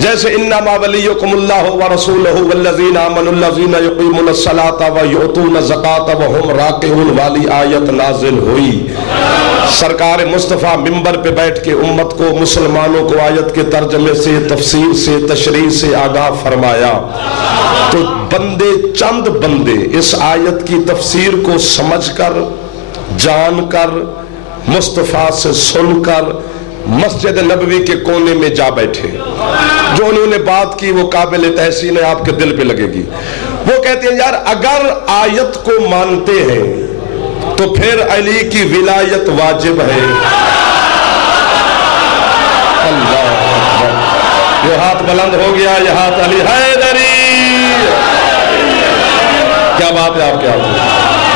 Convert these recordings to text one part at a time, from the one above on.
جیسے انما ولیکم اللہ ورسولہ والذین آمنوا الذین یقیمون الصلاۃ ویؤتون الزکاۃ وہم راکعون والی آیت نازل ہوئی۔ سرکار مصطفیٰ ممبر پہ بیٹھ کے امت کو، مسلمانوں کو آیت کے ترجمے سے، تفسیر سے، تشریح سے آگاہ فرمایا۔ تو بندے، چند بندے اس آیت کی تفسیر کو سمجھ کر، جان کر، مصطفیٰ سے سن کر مسجد نبوی کے کونے میں جا بیٹھے۔ جو انہوں نے بات کی وہ قابل تحسین ہے، آپ کے دل پہ لگے گی۔ وہ کہتے ہیں یار اگر آیت کو مانتے ہیں تو پھر علی کی ولایت واجب ہے۔ اللہ اکبر، یہ ہاتھ بلند ہو گیا، یہ ہاتھ علی حیدری۔ کیا بات ہے آپ کے ہاتھ میں،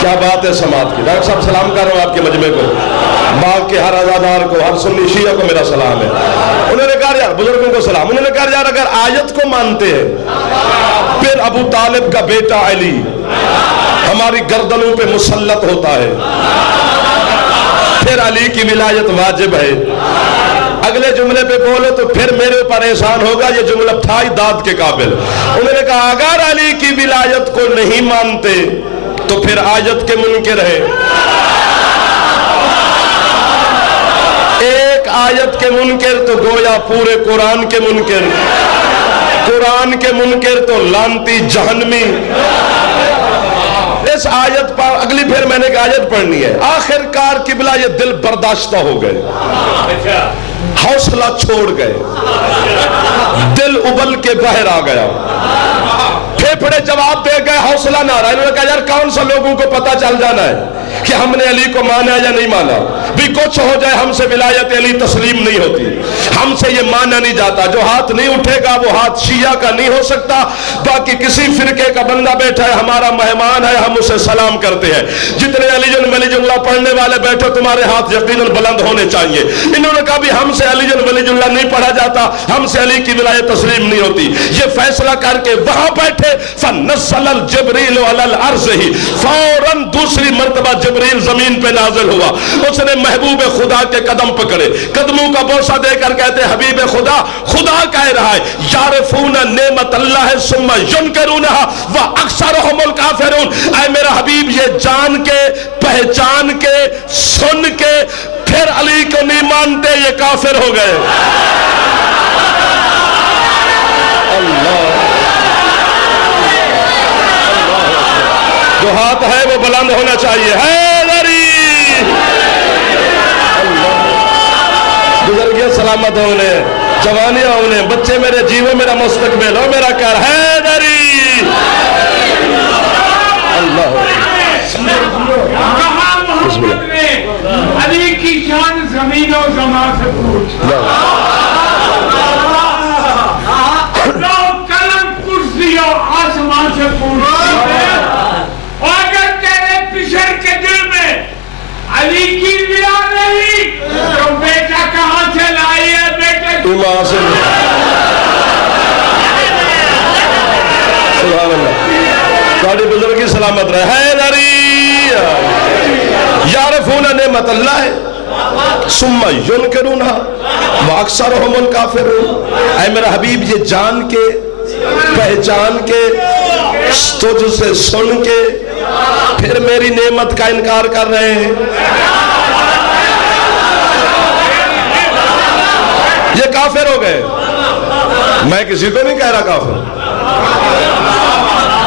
کیا بات ہے سماعت کی۔ ڈاکٹر صاحب سلام کر رہا ہوں آپ کے مجمع کو، باغ کے ہر عزادار کو، ہر سنی شیعہ کو میرا سلام ہے۔ انہوں نے کہا یار، بزرگوں کو سلام، انہوں نے کہا یار اگر آیت کو مانتے ہیں پھر ابو طالب کا بیٹا علی ہماری گردنوں پہ مسلط ہوتا ہے، پھر علی کی ولایت واجب ہے۔ اگلے جملے پہ بولو تو پھر میرے اوپر احسان ہوگا، یہ جملہ تھا ہی داد کے قابل۔ انہوں نے کہا اگر علی کی ولایت کو نہیں مانتے تو پھر آیت کے منکر ہے۔ ایک آیت کے منکر تو گویا پورے قرآن کے منکر، قرآن کے منکر تو لانتی جہنمی۔ اس آیت پر اگلی پھر میں نے ایک آیت پڑھنی ہے۔ آخر کار قبلہ یہ دل برداشتہ ہو گئے، حوصلہ چھوڑ گئے، دل ابل کے باہر آ گیا، پھیپھڑے جواب دے گئے، حوصلہ نہ رہا۔ انہوں نے کہا یار کون سا لوگوں کو پتہ چل جانا ہے کہ ہم نے علی کو مانا یا نہیں مانا، بھی کچھ ہو جائے ہم سے ولایت علی تسلیم نہیں ہوتی، ہم سے یہ مانا نہیں جاتا۔ جو ہاتھ نہیں اٹھے گا وہ ہاتھ شیعہ کا نہیں ہو سکتا، باقی کسی فرقے کا بندہ بیٹھا ہے ہمارا مہمان ہے، ہم اسے سلام کرتے ہیں۔ جتنے علی جن ولی اللہ پڑھنے والے بیٹھے تمہارے ہاتھ یقیناً بلند ہونے چاہیے۔ انہوں نے کہا بھی ہم سے علی جن ولی اللہ نہیں پڑھا جاتا، ہم سے علی کی ولایت تسلیم نہیں ہوتی۔ یہ فیصلہ کر کے وہاں بیٹھے، فنزل الجبریل علی الارض، ہی فوراً دوسری مرتبہ جبریل زمین پہ نازل ہوا۔ اس نے محبوب خدا کے قدم پکڑے، قدموں کا بوسہ دے کر کہتے حبیب خدا، خدا کہہ رہا ہے یعرفون نعمت اللہ ثم ینکرونها واکثرهم الکافرون۔ اے میرا حبیب یہ جان کے، پہچان کے، سن کے پھر علی کو نہیں مانتے، یہ کافر ہو گئے۔ اللہ، جو ہاتھ ہے وہ بلند ہونا چاہیے۔ حیدری گزر گیا، سلامت ہو انہیں، جوانیاں انہیں، بچے میرے جیو میرا مستقبل ہو میرا کر۔ حیدری اللہ، محمد نے علی کی شان زمین و زمان سے پوچھ، لو قلم کرسی و آسمان سے پوچھ، اور اگر تیرے پشر کے دل میں علی کی ولا نہیں تو بیٹا کہاں سے لائی ہے؟ بیٹا وہاں سے سبحان اللہ، تھوڑی بزرگی سلامت رہے۔ حیدری یعرفون نعمت اللہ ثم ینکرونها واکثرهم الکافرون۔ اے میرا حبیب یہ جان کے، پہچان کے، تجھ سے سن کے پھر میری نعمت کا انکار کر رہے ہیں۔ یہ کافر ہو گئے۔ میں کسی کو نہیں کہہ رہا کافر،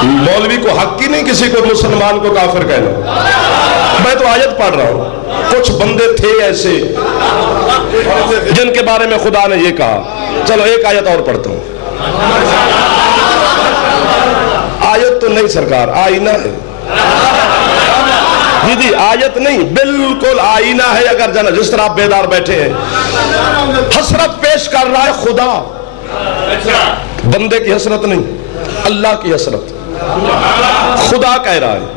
مولوی کو حق کی نہیں کسی کو مسلمان کو کافر کہنا۔ میں تو آیت پڑھ رہا ہوں۔ کچھ بندے تھے ایسے جن کے بارے میں خدا نے یہ کہا۔ چلو ایک آیت اور پڑھتا ہوں۔ آیت تو نہیں سرکار، آئینہ ہے۔ جی آیت نہیں، بالکل آئینہ ہے۔ اگر جانا جس طرح آپ بیدار بیٹھے ہیں، حسرت پیش کر رہا ہے خدا، بندے کی حسرت نہیں، اللہ کی حسرت، خدا کہہ رہا ہے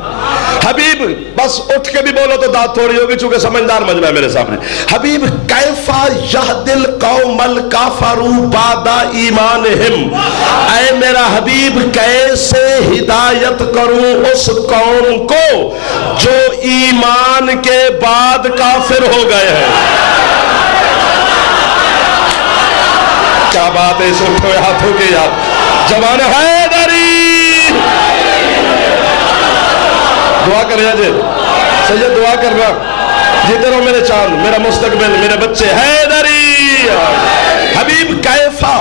حبیب، بس اٹھ کے بھی بولو تو داد تھوڑی ہوگی چونکہ سمجھدار مجمع ہے میرے سامنے۔ حبیب کیفا یہدی القوم الکافروا بعد ایمانہم، اے میرا حبیب کیسے ہدایت کروں اس قوم کو جو ایمان کے بعد کافر ہو گئے ہیں۔ کیا بات ہے اس اٹھے ہوئے ہاتھوں کے یار. جوان حیدری دعا کر رہے جی سید دعا کرنا جیتے رہو میرے چاند میرا مستقبل میرے بچے. حیدری حبیب کیفا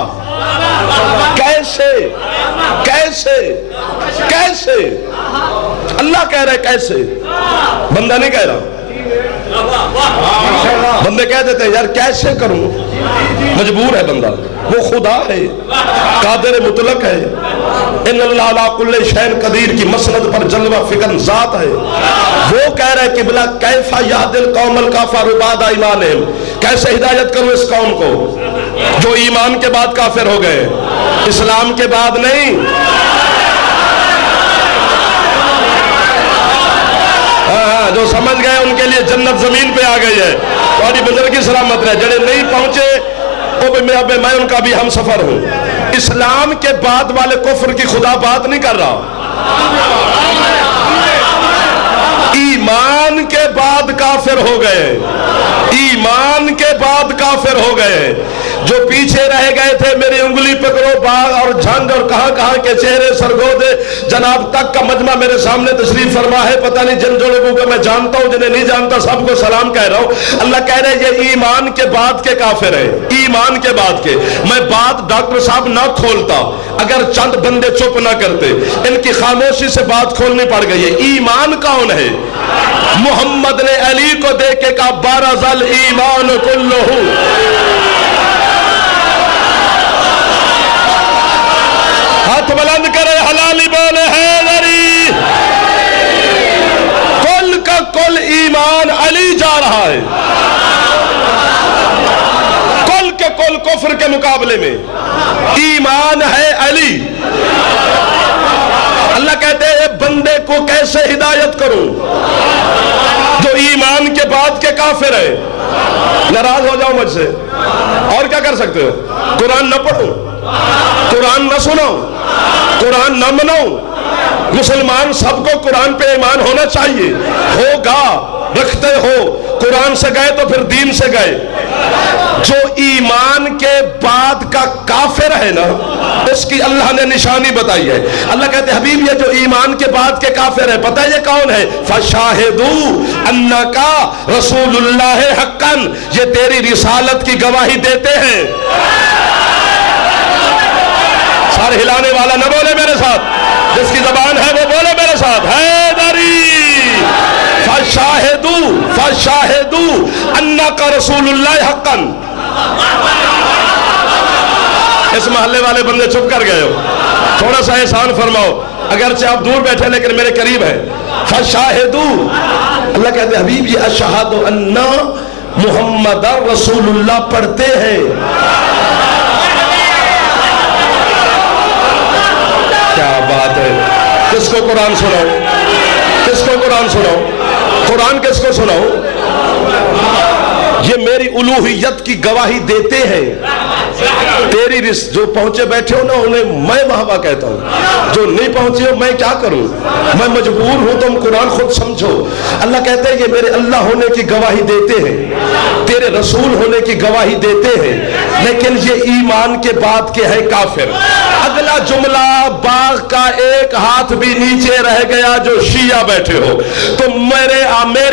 کیسے کیسے کیسے اللہ کہہ رہے کیسے بندہ نہیں کہہ رہا. بندے کہہ دیتے ہیں یار کیسے کروں مجبور ہے بندہ. وہ خدا ہے قادر مطلق ہے. ان اللہ علی کل شیء قدیر کی مسند پر جلوہ فکر ذات ہے. وہ کہہ رہے کہ بلا کیفا یہد القوم الکافر بعد ایمانہم کیسے ہدایت کروں اس قوم کو جو ایمان کے بعد کافر ہو گئے اسلام کے بعد نہیں. جو سمجھ گئے ان کے لیے جنت زمین پہ آ گئی ہے. تمہاری بزرگی سلامت رہے. جڑے نہیں پہنچے میں ان کا بھی ہم سفر ہوں. اسلام کے بعد والے کفر کی خدا بات نہیں کر رہا. ایمان کے بعد کافر ہو گئے. ایمان کے بعد کافر ہو گئے. جو پیچھے رہ گئے تھے میری انگلی پکڑو باغ اور جھنگ اور کہاں کہاں کے چہرے سرگودے جناب تک کا مجمع میرے سامنے تشریف فرما ہے. پتہ نہیں جن جو لوگوں کو میں جانتا ہوں جنہیں نہیں جانتا سب کو سلام کہہ رہا ہوں. اللہ کہہ رہے یہ ایمان کے بعد کے کافر ہیں. ایمان کے بعد کے. میں بات ڈاکٹر صاحب نہ کھولتا اگر چند بندے چپ نہ کرتے. ان کی خاموشی سے بات کھولنی پڑ گئی ہے. ایمان کون ہے؟ محمد نے علی کو دیکھ کے کہا بارز الایمان کلہ. ہاتھ بلند کرے حلالی بولے حیدری. کل کا کل ایمان علی جا رہا ہے. کل کے کل کفر کے مقابلے میں ایمان ہے علی. اللہ کہتے ہیں بندے کو کیسے ہدایت کروں جو ایمان کے بعد کے کافر ہے. ناراض ہو جاؤ مجھ سے اور کیا کر سکتے ہو؟ قرآن نہ پڑھو قرآن نہ سنو قرآن نہ منو. مسلمان سب کو قرآن پہ ایمان ہونا چاہیے. ہوگا رکھتے ہو قرآن سے گئے تو پھر دین سے گئے. جو ایمان کے بعد کا کافر ہے نا اس کی اللہ نے نشانی بتائی ہے. اللہ کہتے ہیں حبیب یہ جو ایمان کے بعد کے کافر ہے پتہ یہ کون ہے؟ فَشَاهِدُوا أَنَّكَ رَسُولُ اللَّهِ حَقًّا یہ تیری رسالت کی گواہی دیتے ہیں. سارے ہلانے والا نہ بولے میرے ساتھ. جس کی زبان ہے وہ بولے میرے ساتھ. حیدری فَشَاهِدُوا أَنَّكَ رَسُولُ اللَّهِ حَقًّا. اس محلے والے بندے چھپ کر گئے ہو تھوڑا سا احسان فرماؤ اگرچہ آپ دور بیٹھے لیکن میرے قریب ہے. فَشَاهِدُوا اللہ کہتے ہیں حبیب یہ اشہدوا ان محمد رسول اللہ پڑھتے ہیں. کیا بات ہے. کس کو قرآن سناؤ کس کو قرآن سناؤ قرآن کس کو سناؤ. یہ میری الوہیت کی گواہی دیتے ہیں. تیری جو پہنچے بیٹھے ہو نا انہیں میں واہ کہتا ہوں. جو نہیں پہنچے ہو میں کیا کروں میں مجبور ہوں. تم قرآن خود سمجھو. اللہ کہتے ہیں یہ میرے اللہ ہونے کی گواہی دیتے ہیں تیرے رسول ہونے کی گواہی دیتے ہیں لیکن یہ ایمان کے بعد کے ہے کافر. اگلا جملہ باغ کا ایک ہاتھ بھی نیچے رہ گیا جو شیعہ بیٹھے ہو تو میرے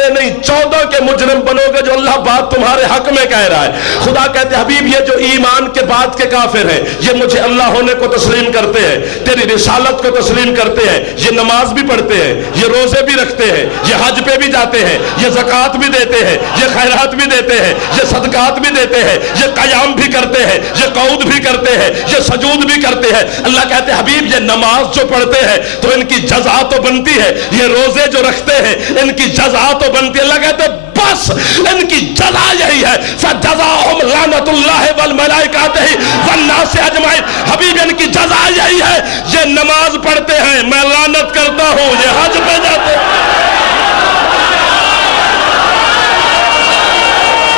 نہیں 14 کے مجرم بنو گے جو اللہ بات تمہارے حق میں کہہ رہا ہے. خدا کہتے ہیں حبیب یہ جو ایمان کے بعد کے کافر ہیں یہ مجھے اللہ ہونے کو تسلیم کرتے ہیں تیری رسالت کو تسلیم کرتے ہیں. یہ نماز بھی پڑھتے ہیں یہ روزے بھی رکھتے ہیں یہ حج پہ بھی جاتے ہیں یہ زکوٰۃ بھی دیتے ہیں یہ خیرات بھی دیتے ہیں یہ صدقات بھی دیتے ہیں یہ قیام بھی کرتے ہیں یہ قعود بھی کرتے ہیں یہ سجود بھی کرتے ہیں. اللہ کہتے ہیں حبیب یہ نماز جو پڑھتے ہیں تو ان کی جزا تو بنتی ہے. یہ روزے جو رکھتے ہیں ان کی جزا تو بنتی ہے. اللہ کہتے ہیں بس ان کی جزا یہی ہے فَجَزَاهُمْ لَعْنَةُ اللَّهِ وَالْمَلَائِكَةِ وَالنَّاسِ أَجْمَعِينَ. حبیب ان کی جزا یہی ہے. یہ نماز پڑھتے ہیں میں لعنت کرتا ہوں یہ حج پہ جاتے ہیں.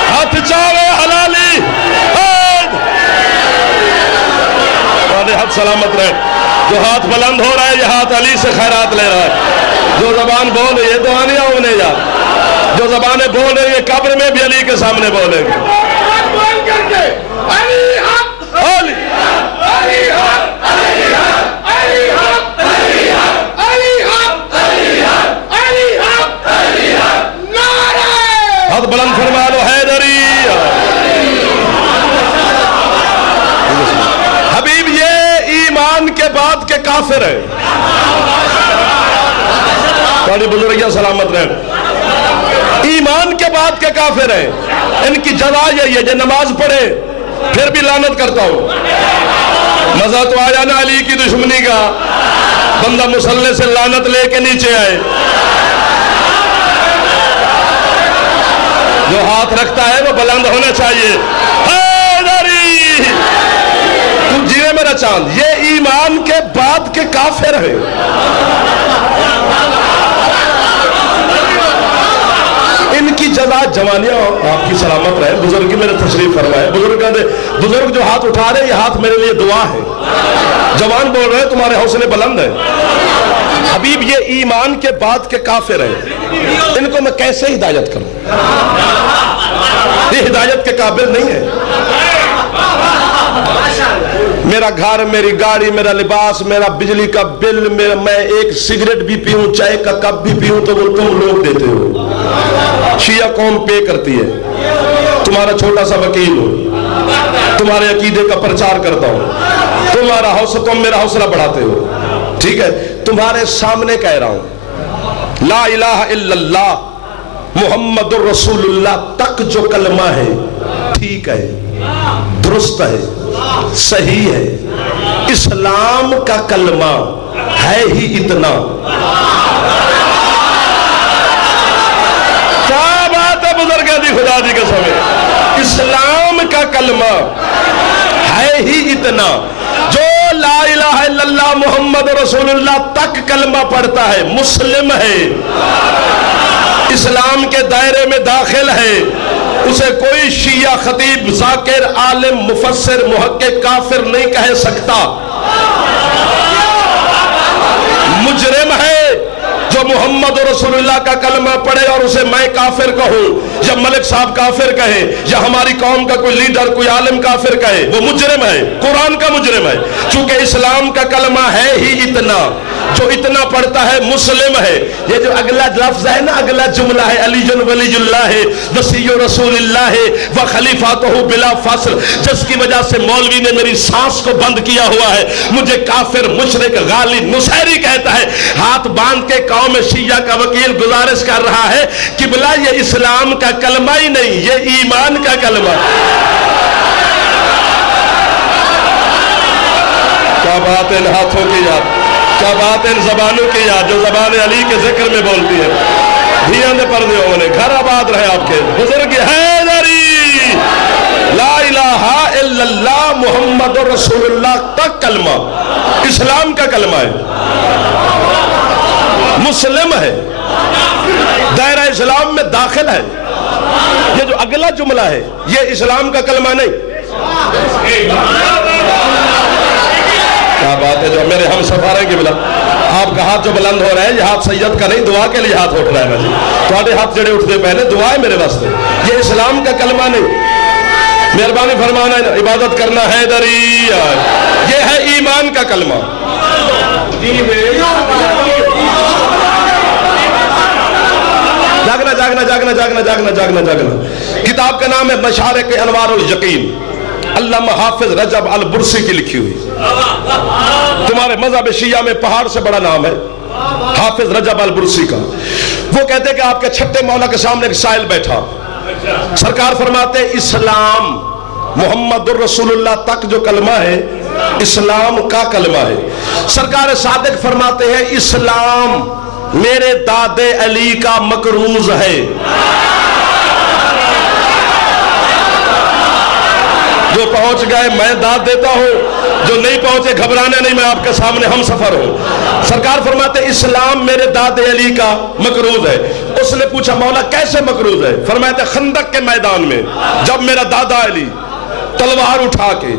ہاتھ چاوے حلالی ہاتھ سلامت رہے. جو ہاتھ بلند ہو رہا ہے یہ ہاتھ علی سے خیرات لے رہا ہے. جو زبان بول رہی ہے تو آنیا ہونے جا جو زبانیں بول رہی ہے قبر میں بھی علی کے سامنے بولیں گے. علی ایمان کے بعد کے کافر ہیں. تھوڑی بزرگیاں سلامت رہے. ایمان کے بعد کے کافر ہیں. ان کی جزا یہی ہے جو نماز پڑھے پھر بھی لعنت کرتا ہوں. مزہ تو آیا نا علی کی دشمنی کا. بندہ مصلی سے لعنت لے کے نیچے آئے. جو ہاتھ رکھتا ہے وہ بلند ہونا چاہیے. حیدری تو جیوے میرا چاند. یہ ایمان کے بعد کے کافر ہیں. ان کی جزا جوانیاں آپ کی سلامت رہے. بزرگ میرے تشریف فرمائے. بزرگ جو ہاتھ اٹھا رہے ہیں یہ ہاتھ میرے لیے دعا ہے. جوان بول رہے ہیں تمہارے حوصلے بلند ہیں. حبیب یہ ایمان کے بعد کے کافر ہیں. ان کو میں کیسے ہدایت کروں؟ یہ ہدایت کے قابل نہیں ہے. میرا گھر، میری گاڑی، میرا لباس، میرا بجلی کا بل، میں ایک سگریٹ بھی پیوں، چائے کا کپ بھی پیوں تو وہ تم لوگ دیتے ہو. شیعہ قوم پے کرتی ہے. تمہارا چھوٹا سا وکیل ہو. تمہارے عقیدے کا پرچار کرتا ہوں. تمہارا حوصلہ، تم میرا حوصلہ بڑھاتے ہو. ٹھیک ہے، تمہارے سامنے کہہ رہا ہوں لا الہ الا اللہ محمد الرسول اللہ تک جو کلمہ ہے ٹھیک ہے، درست ہے، صحیح ہے. اسلام کا کلمہ ہے ہی اتنا. کیا بات ہے بزرگاں دی خدا دی قسم ہے. اسلام کا کلمہ ہے ہی اتنا. جو لا الہ الا اللہ محمد رسول اللہ تک کلمہ پڑھتا ہے مسلم ہے، اسلام کے دائرے میں داخل ہے. اسے کوئی شیعہ، خطیب، ذاکر، عالم، مفسر، محقق کافر نہیں کہہ سکتا. مجرم ہے جو محمد رسول اللہ کا کلمہ پڑھے اور اسے میں کافر کہوں، یا ملک صاحب کافر کہے، یا ہماری قوم کا کوئی لیڈر، کوئی عالم کافر کہے. وہ مجرم ہے، قرآن کا مجرم ہے. چونکہ اسلام کا کلمہ ہے ہی اتنا. جو اتنا پڑھتا ہے مسلم ہے. یہ جو اگلا لفظ ہے نا، اگلا جملہ ہے علی ولی اللہ ہے وصی رسول اللہ ہے وخلیفاتہ بلا فصل، جس کی وجہ سے مولوی نے میری سانس کو بند کیا ہوا ہے. مجھے کافر، مشرک، غالی، نصیری کہتا ہے. ہاتھ باندھ کے قوم شیعہ کا وکیل گزارش کر رہا ہے کہ بلا یہ اسلام کا کلمہ ہی نہیں، یہ ایمان کا کلمہ. کیا بات ہے ان ہاتھوں کی یاد، کیا بات ہے ان زبانوں کی یاد جو زبان علی کے ذکر میں بولتی ہے. دھیان دے پردے ہونے گھر آباد رہے آپ کے. بزرگ حیدری لا الہ الا اللہ محمد رسول اللہ تک کلمہ اسلام کا کلمہ ہے. مسلم ہے، دائرہ اسلام میں داخل ہے. یہ جو اگلا جملہ ہے یہ اسلام کا کلمہ نہیں. کیا بات ہے. جو میرے ہم سفارے کی بلا آپ کا ہاتھ جو بلند ہو رہا ہے یہ ہاتھ سید کا نہیں، دعا کے لیے ہاتھ اٹھ رہا ہے. جی تھوڑے ہاتھ جڑے اٹھتے پہلے دعا ہے میرے واسطے. یہ اسلام کا کلمہ نہیں. مہربانی فرمانا ہے، عبادت کرنا حیدری. یہ ہے ایمان کا کلمہ. جاگنا جاگنا جاگنا جاگنا جاگنا جاگنا جاگنا. کتاب کا نام ہے مشارق انوار الیقین، علامہ حافظ رجب البرسی کی لکھی ہوئی. تمہارے مذہب شیعہ میں پہاڑ سے بڑا نام ہے حافظ رجب البرسی کا. وہ کہتے کہ آپ کے چھٹے مولا کے سامنے ایک سائل بیٹھا. سرکار فرماتے اسلام محمد الرسول اللہ تک جو کلمہ ہے اسلام کا کلمہ ہے. سرکار صادق فرماتے ہیں اسلام میرے داد علی کا مکروز ہے. جو پہنچ گئے میں داد دیتا ہوں، جو نہیں پہنچے گھبرانا نہیں، میں آپ کے سامنے ہم سفر ہوں. سرکار فرماتے اسلام میرے داد علی کا مکروز ہے. اس نے پوچھا مولا کیسے مکروز ہے؟ فرماتے خندق کے میدان میں جب میرا دادا علی تلوار اٹھا کے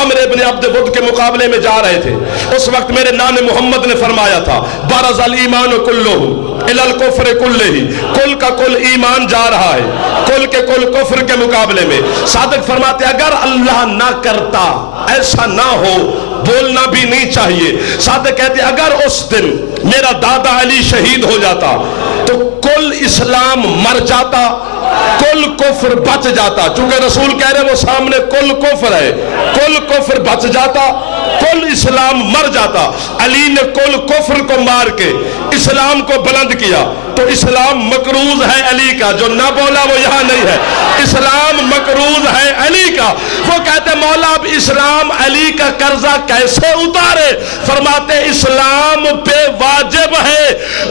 عمر ابن عبد ود کے مقابلے میں جا رہے تھے، اس وقت میرے نان محمد نے فرمایا تھا بارز الایمان کلہ الی الکفر کلہ، کل کا کل ایمان جا رہا ہے کل کے کل کفر کے مقابلے میں. صادق فرماتے اگر اللہ نہ کرتا ایسا نہ ہو بولنا بھی نہیں چاہیے. صادق کہتے اگر اس دن میرا دادا علی شہید ہو جاتا تو کل اسلام مر جاتا کل کفر بچ جاتا. چونکہ رسول کہہ رہے وہ سامنے کل کفر ہے, کل کفر بچ جاتا, کل اسلام مر جاتا. علی نے کل کفر کو مار کے اسلام کو بلند کیا. تو اسلام مقروض ہے علی کا, جو نہ بولا وہ یہاں نہیں ہے. اسلام مقروض ہے علی کا. وہ کہتے مولا اب اسلام علی کا قرضہ کیسے اتارے؟ فرماتے اسلام پہ واجب ہے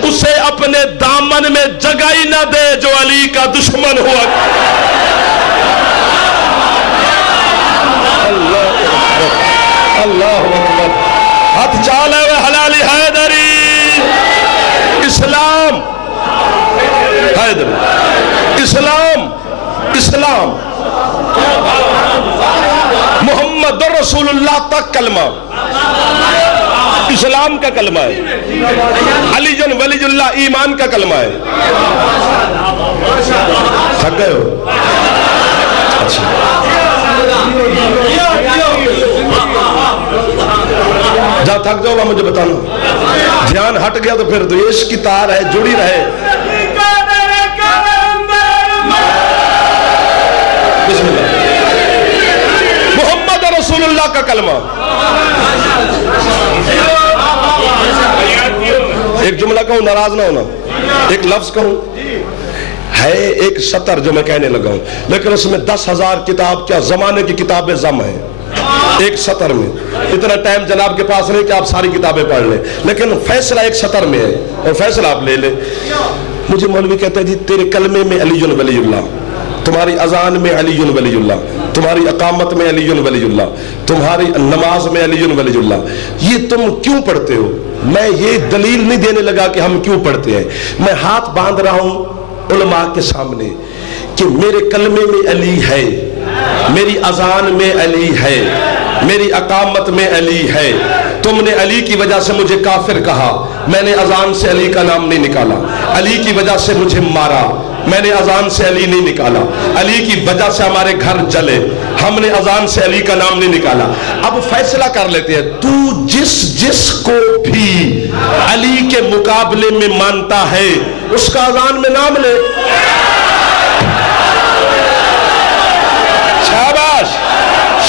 اسے اپنے دامن میں جگہ ہی نہ دے جو علی کا دشمن ہوا. اللہ اکبر. ہاتھ چالے ہوئے حلالی حیدری. اسلام حیدری, اسلام, اسلام محمد رسول اللہ تک کلمہ اسلام کا کلمہ ہے. علی جن ولی اللہ ایمان کا کلمہ ہے. تھک گئے ہو؟ اچھا جہاں تھک جاؤ گا مجھے بتانا. دھیان ہٹ گیا تو پھر تو عشق کی تار ہے, جڑی رہے. بسم اللہ. محمد رسول اللہ کا کلمہ. ایک جملہ کہوں, ناراض نہ ہونا. ایک لفظ کہوں, ہے ایک سطر جو میں کہنے لگا ہوں, لیکن اس میں 10,000 کتاب کیا زمانے کی کتابیں ضم ہیں ایک سطر میں. اتنا ٹائم جناب کے پاس نہیں کہ آپ ساری کتابیں پڑھ لیں, لیکن فیصلہ ایک سطر میں ہے اور فیصلہ آپ لے لیں. مجھے مولوی کہتا ہے جی تیرے کلمے میں علی ولی اللہ, تمہاری اذان میں علی ولی اللہ, تمہاری اقامت میں علی ولی اللہ, تمہاری نماز میں علی ولی اللہ, یہ تم کیوں پڑھتے ہو؟ میں یہ دلیل نہیں دینے لگا کہ ہم کیوں پڑھتے ہیں, میں ہاتھ باندھ رہا ہوں علماء کے سامنے کہ میرے کلمے میں علی ہے, میری اذان میں علی ہے, میری اقامت میں علی ہے. تم نے علی کی وجہ سے مجھے کافر کہا, میں نے اذان سے علی کا نام نہیں نکالا. علی کی وجہ سے مجھے مارا, میں نے اذان سے علی نہیں نکالا. علی کی وجہ سے ہمارے گھر جلے, ہم نے اذان سے علی کا نام نہیں نکالا. اب فیصلہ کر لیتے ہیں, تو جس کو بھی علی کے مقابلے میں مانتا ہے اس کا اذان میں نام لے. شاباش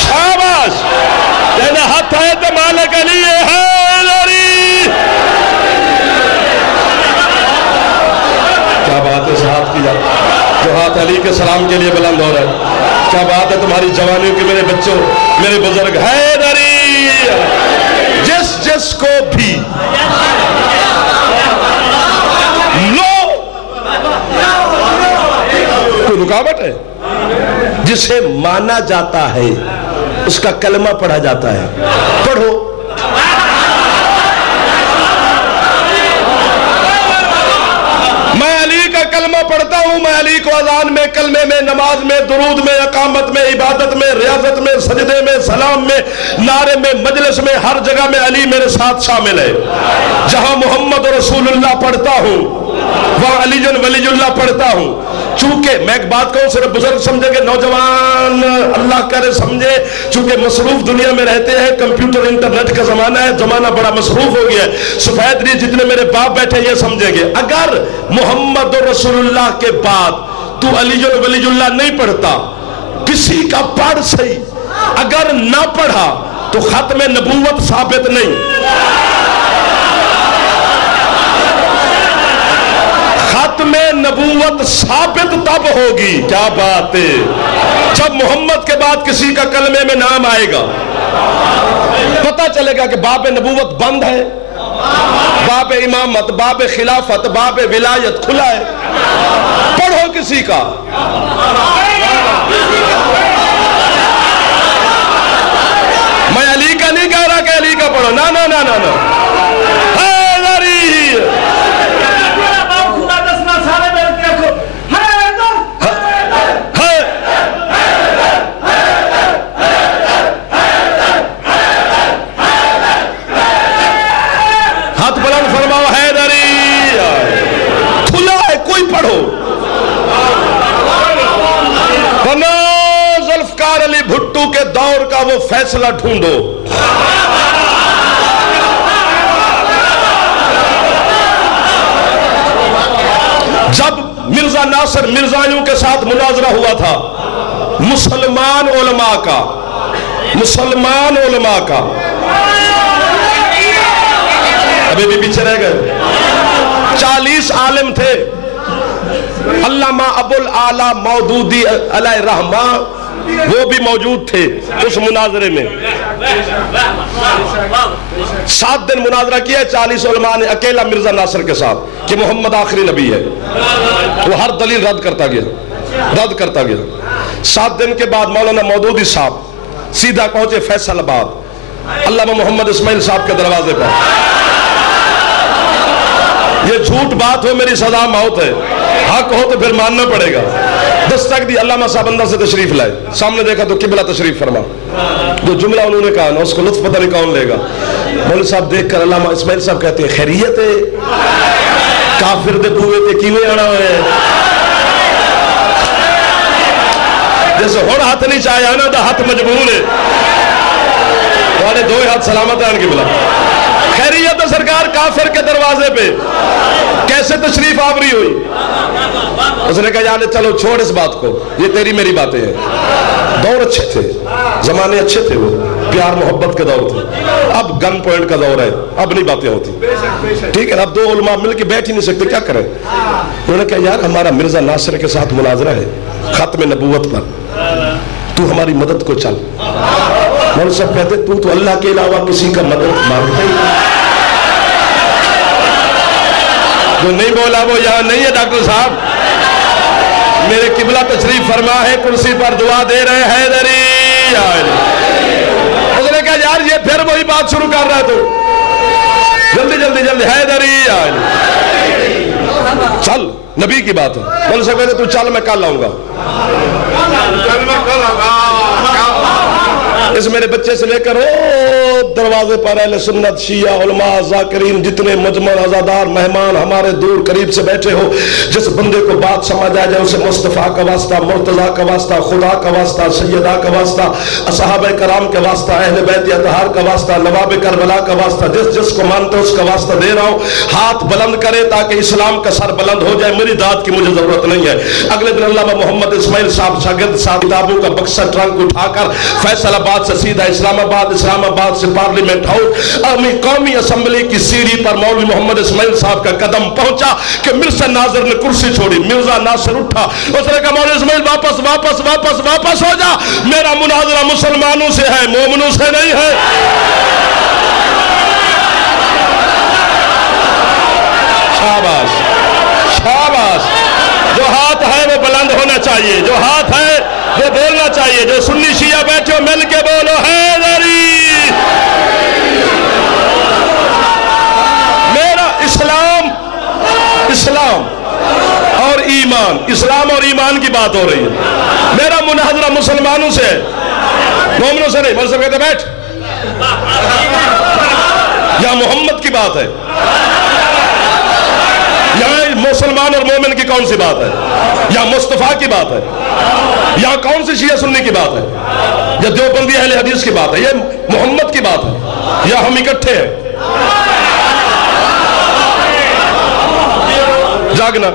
شاباش. لینا ہاتھ ہے تو مالک علی ہے. کیا بات ہے ہاتھ کی جو ہاتھ علی کے سلام کے لیے بلند ہو رہا ہے. کیا بات ہے تمہاری جوانیوں کے میرے بچوں, میرے بزرگ. حیدری جس کو بھی لو, کوئی رکاوٹ ہے؟ جسے مانا جاتا ہے اس کا کلمہ پڑھا جاتا ہے. پڑھو. میں علی کا کلمہ پڑھتا ہوں, میں علی کو اذان میں, کلمے میں, نماز میں, درود میں, اقامت میں, عبادت میں, ریاضت میں, سجدے میں, سلام میں, نعرے میں, مجلس میں, ہر جگہ میں علی میرے ساتھ شامل ہے. جہاں محمد رسول اللہ پڑھتا ہوں وہاں علی ولی اللہ پڑھتا ہوں. چونکہ میں ایک بات کہوں, صرف بزرگ سمجھے گے, نوجوان اللہ کرے سمجھے, چونکہ مصروف دنیا میں رہتے ہیں, کمپیوٹر انٹرنیٹ کا زمانہ ہے, زمانہ بڑا مصروف ہو گیا ہے. سفید نہیں جتنے میرے باپ بیٹھے یہ سمجھیں گے, اگر محمد رسول اللہ کے بعد تو علی ولی اللہ نہیں پڑھتا, کسی کا پڑھ صحیح, اگر نہ پڑھا تو ختم نبوت ثابت نہیں. ختم نبوت ثابت تب ہوگی, کیا بات ہے, جب محمد کے بعد کسی کا کلمے میں نام آئے گا. پتہ چلے گا کہ باب نبوت بند ہے, باب امامت, باب خلافت, باب ولایت کھلا ہے. پڑھو کسی کا. میں علی کا نہیں کہہ رہا کہ علی کا پڑھو, نا نا نا نا نا. بھٹو کے دور کا وہ فیصلہ ڈھونڈو. جب مرزا ناصر مرزائیوں کے ساتھ مناظرہ ہوا تھا، مسلمان علماء کا، مسلمان علماء کا، ابھی بھی پیچھے رہ گئے، 40 عالم تھے، علامہ ابو الاعلیٰ مودودی علیہ الرحمہ وہ بھی موجود تھے اس مناظرے میں۔ 7 دن مناظرہ کیا 40 علماء نے اکیلا مرزا ناصر کے ساتھ کہ محمد آخری نبی ہے، وہ ہر دلیل رد کرتا گیا۔ 7 دن کے بعد مولانا مودودی صاحب سیدھا پہنچے فیصل آباد، علامہ محمد اسماعیل صاحب کے دروازے پر۔ یہ جھوٹ بات ہو میری سزا موت ہے، حق ہو تو پھر ماننا پڑے گا۔ دستک دی، علامہ صاحب اندر سے تشریف لائے، سامنے دیکھا تو قبلہ تشریف فرما، جو جملہ انہوں نے کہا نا اس کو لطف پتہ نہیں کون لے گا۔ مولوی صاحب دیکھ کر علامہ اسماعیل صاحب کہتے ہیں خیریت ہے، کافر دے بوئے تے کیویں آنا ہوئے، جیسے ہون ہاتھ نہیں چاہے آنا دا ہاتھ مجبور ہے، والے 2 ہاتھ سلامت ہیں ان کی بلا۔ خیریت ہے سرکار، کافر کے دروازے پہ کیسے تشریف آوری ہوئی؟ اس نے کہا یار چلو چھوڑ اس بات کو، یہ تیری میری باتیں ہیں۔ دور اچھے تھے، زمانے اچھے تھے، وہ پیار محبت کے دور تھے، اب گن پوائنٹ کا دور ہے، اب نہیں باتیں ہوتی، ٹھیک ہے۔ اب 2 علماء مل کے بیٹھ ہی نہیں سکتے، کیا کریں؟ انہوں نے کہا یار ہمارا مرزا ناصر کے ساتھ مناظرہ ہے ختم نبوت پر، تو ہماری مدد کو چل۔ مولوی صاحب کہتے تو اللہ کے علاوہ کسی کا مدد مانگتا ہی نہیں۔ جو نہیں بولا وہ یہاں نہیں ہے ڈاکٹر صاحب، میرے قبلہ تشریف فرما ہے، کرسی پر دعا دے رہے ہیں حیدری۔ اس نے کہا یار یہ پھر وہی بات شروع کر رہا ہے، تو جلدی جلدی جلدی حیدری چل، نبی کی بات ہے۔ مولوی صاحب کہتے تو چل میں کل آؤں گا۔ اس میرے بچے سے لے کر دروازے پر اہل سنت، شیعہ، علماء، ذاکرین، جتنے مجمع عزادار مہمان ہمارے دور قریب سے بیٹھے ہو، جس بندے کو بات سمجھ آ جائے اسے مصطفیٰ کا واسطہ، مرتضیٰ کا واسطہ، خدا کا واسطہ، سیدہ کا واسطہ، صحابہ کرام کا واسطہ، اہل بیت اطہار کا واسطہ، نواب کربلا کا واسطہ، جس کو مانتے اس کا واسطہ دے رہا ہوں۔ ہاتھ بلند کرے تاکہ اسلام کا سر بلند ہو جائے، میری داد کی مجھے ضرورت نہیں ہے۔ اگلے دن علامہ محمد اسماعیل صاحب شاگرد صاحب کتابوں کا بکسہ ٹرنک اٹھا کر فیصل آباد سے سیدھا اسلام آباد سے پارلیمنٹ ہاؤس قومی اسمبلی کی سیڑھی پر مولوی محمد اسماعیل صاحب کا قدم پہنچا کہ مرزا ناصر نے کرسی چھوڑی۔ مرزا ناصر اٹھا، اس نے کہا مولوی اسماعیل واپس ہو جا، میرا مناظرہ مسلمانوں سے ہے، مومنوں سے نہیں ہے۔ شاباش شاباش، جو ہاتھ ہے وہ بلند ہونا چاہیے، جو ہاتھ ہے وہ بولنا چاہیے، جو سنی شیعہ بیٹھے ہو مل کے بولو حیدری۔ میرا اسلام اور ایمان، اسلام اور ایمان کی بات ہو رہی ہے، میرا مناظرہ مسلمانوں سے ہے، مومنوں سے نہیں۔ مولوی صاحب کہتے بیٹھ، یہاں محمد کی بات ہے، یہاں مسلمان اور مومن کی کون سی بات ہے؟ یہاں مصطفیٰ کی بات ہے، یہاں کون سی شیعہ سنی کی بات ہے، یا دیوبندی اہل حدیث کی بات ہے، یہ محمد کی بات ہے، یا ہم اکٹھے ہیں؟ جاگنا۔